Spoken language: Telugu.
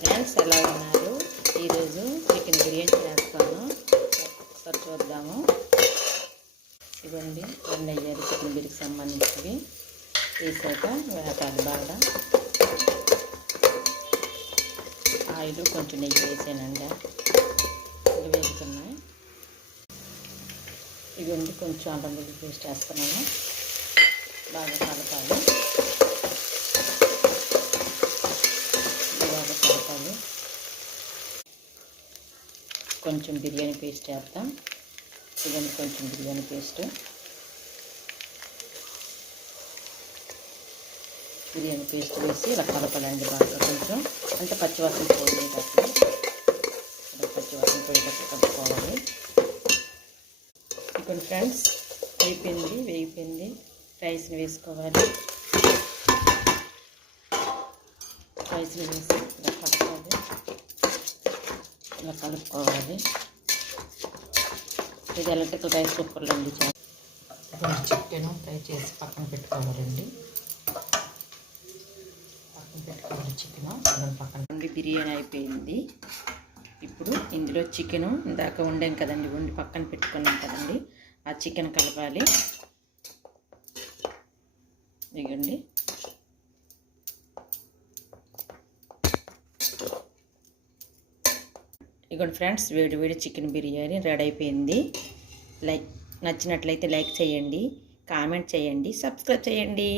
ఫ్రెండ్స్ ఎలా ఉన్నారు? ఈరోజు చికెన్ బిర్యానీ చేస్తాను. ఒకసారి చూద్దాము. ఇవ్వండి రెండు అయ్యారు చికెన్ బిర్యానీకి సంబంధించినవి. తీసాక వేపాలి బాగా. ఆయిల్ కొంచెం నెయ్యి వేసానండి. ఇది వేస్తున్నాయి ఇవన్నీ కొంచెం అల్లం పేస్ట్ వేస్తున్నాను. బాగా కలపాలి ఇది బాగా కలపాలి కొంచెం బిర్యానీ పేస్ట్ వేద్దాం ఇదండి కొంచెం బిర్యానీ పేస్ట్. బిర్యానీ పేస్ట్ వేసి ఇలా కలపడండి బాగా కొంచెం. అంటే పచ్చివాసన పోయేటట్లు ఇలా పచ్చివాసన పోయేటట్లు కలుపుకోవాలి. ఇప్పుడు ఫ్రెండ్స్ అయిపోయింది వేగిపోయింది. రైస్ని వేసుకోవాలి. రైస్ని వేసి ఇలా కలుపుకోవాలి. ఇది ఎలక్ట్రికల్ రైస్ కుక్కర్లో అండి చికెన్ ఫ్రై చేసి పక్కన పెట్టుకోవాలండి. పక్కన పెట్టుకోవాలి చికెన్ అల్లం పక్కన ఉండి బిర్యానీ అయిపోయింది. ఇప్పుడు ఇందులో చికెన్ ఇందాక వండాం కదండి వండి పక్కన పెట్టుకున్నాం కదండి. ఆ చికెన్ కలపాలి. ఇగండి ఇగోండి ఫ్రెండ్స్ వేడి వేడి చికెన్ బిర్యానీ రెడీ అయిపోయింది. లైక్ నచ్చినట్లయితే లైక్ చేయండి కామెంట్ చేయండి సబ్స్క్రైబ్ చేయండి.